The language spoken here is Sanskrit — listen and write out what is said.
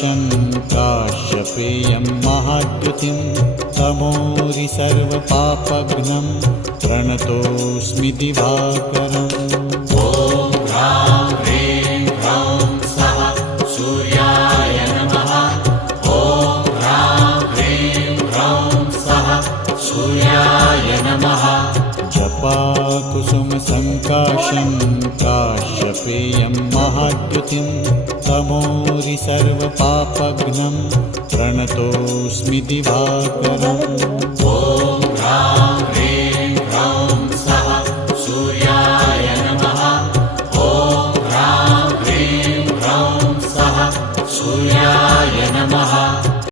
सङ्काशं काश्यपेयं महाद्युतिं तमोरि सर्वपापघ्नं प्रणतोऽस्मि दिवाकरम्। ॐ ह्रां ह्रीं ह्रौं सः सूर्याय नमः। ॐ ह्रां ह्रीं ह्रौं सः सूर्याय नमः। जपाकुसुमसङ्काशं काश्यपेयं महाद्युतिं तमोरि सर्वपापघ्नं प्रणतोऽस्मि दिवाकरम्। ॐ ह्रां